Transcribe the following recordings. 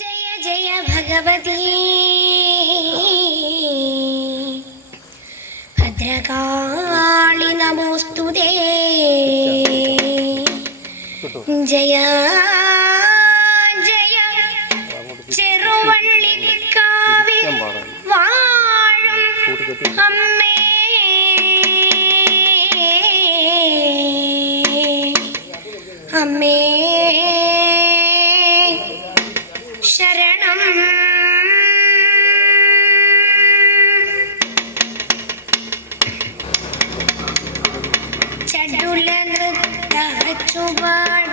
జయ జయ భగవతి. భద్రకాళి నమోస్తు జయా ചടുല നൃത്ത ചുവടുമായി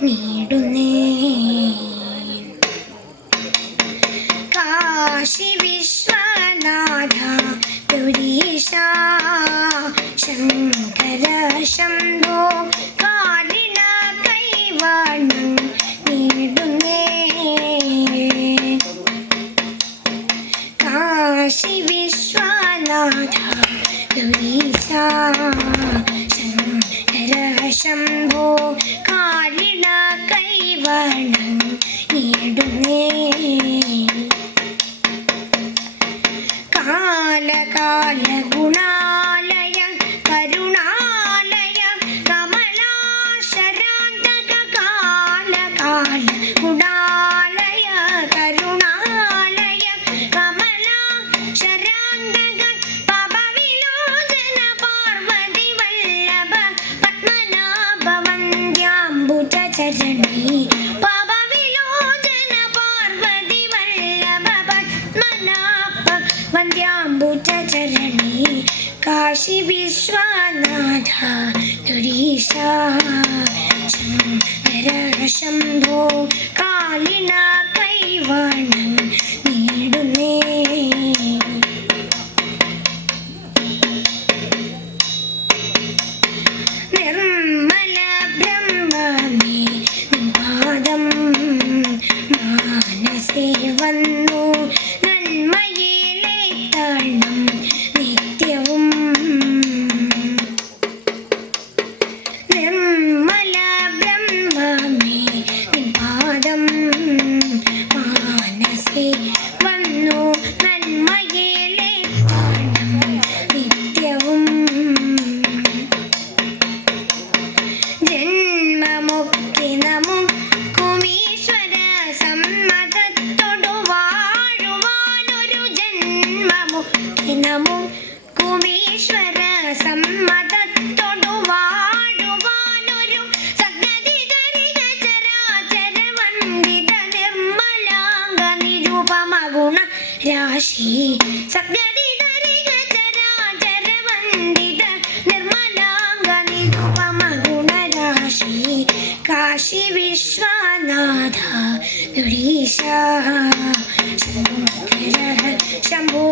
നീടുന്നേ കാശി വിശ്വനാഥ ഗൗരീശ ശങ്കര ശംഭോ കാലിണ കൈവണം നേടുന്നേ കാശി വിശ്വനാഥ ഗൗരീശ ശങ്കര ശംഭോ കൈവണം നേടുന്നേ കാലകാല ഗുണാലയ കരുണാലയ കമലാശരാന്തക കാലകാല ഗുണാലയ കരുണാലയ കമലാശരാന്തക പവവിലോചന പാർവതി വല്ലഭ പത്മനാഭ വന്ദ്യാംബുജ ചരണി. Yeah. രാശി. സഗതികരിക ചരാചര വന്ദിത നിർമ്മലാംഗ നിരൂപമ ഗുണരാശി കാശി വിശ്വനാഥ ഗുരീശ ശംഭോ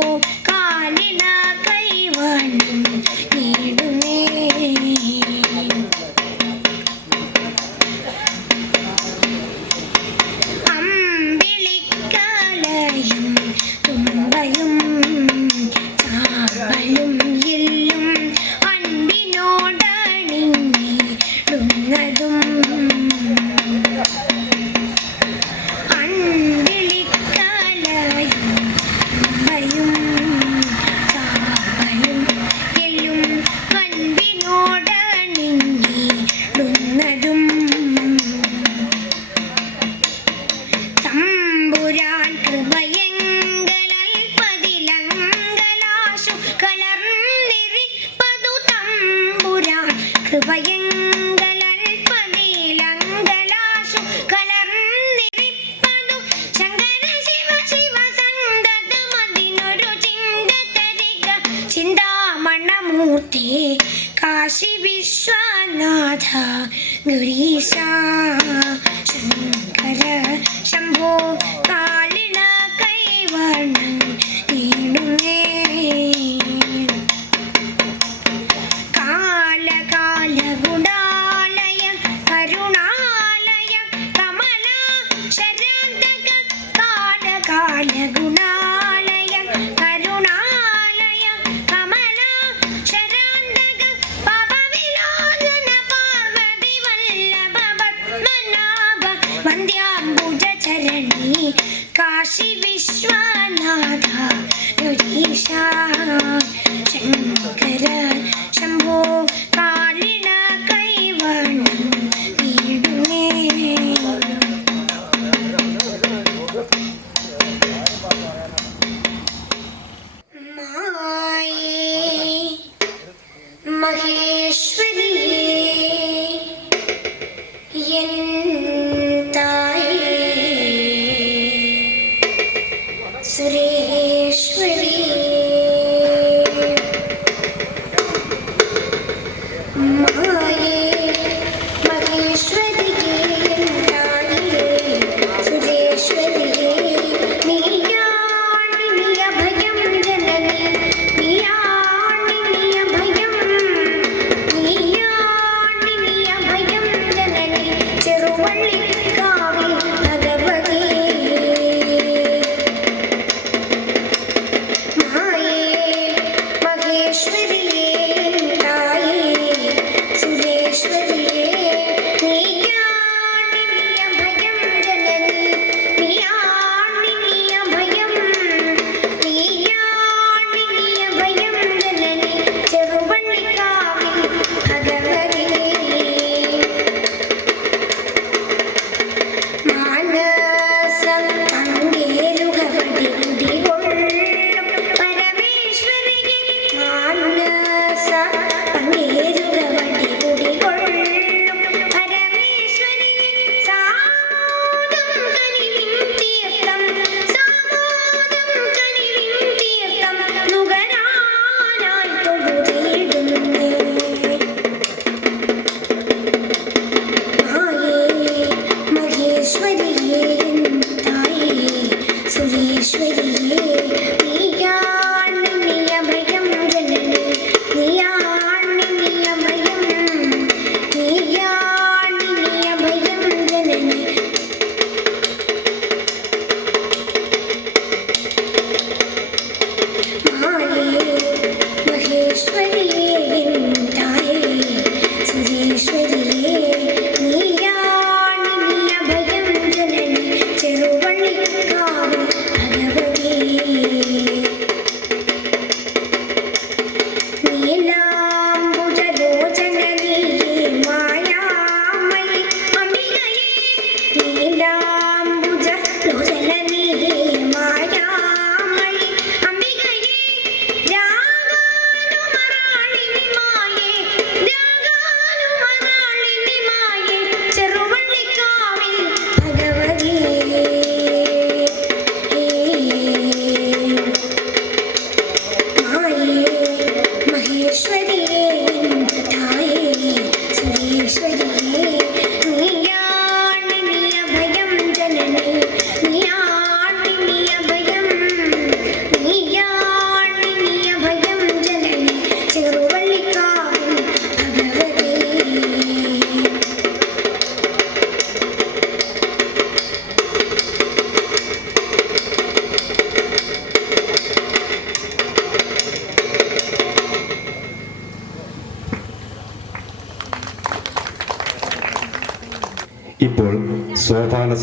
ചിന്താമണമൂർത്തി കാശി വിശ്വനാഥ ഗുരീശ ശങ്കര ശംഭോ കാലിണ കൈവർണം നീടുന്നേ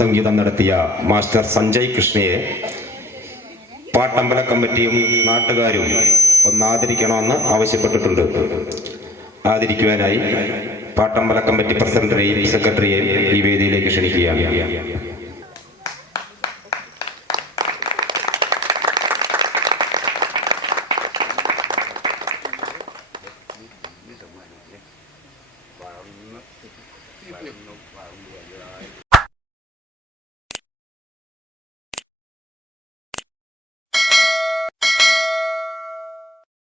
സംഗീതം നടത്തിയ മാസ്റ്റർ സഞ്ജയ് കൃഷ്ണയെ പാട്ടമ്പല കമ്മിറ്റിയും നാട്ടുകാരും ഒന്ന് ആദരിക്കണമെന്ന് ആവശ്യപ്പെട്ടിട്ടുണ്ട്. ആദരിക്കുവാനായി പാട്ടമ്പല കമ്മിറ്റി പ്രസിഡന്റിനെയും സെക്രട്ടറിയെയും ഈ വേദിയിലേക്ക് ക്ഷണിക്കുകയാണ്.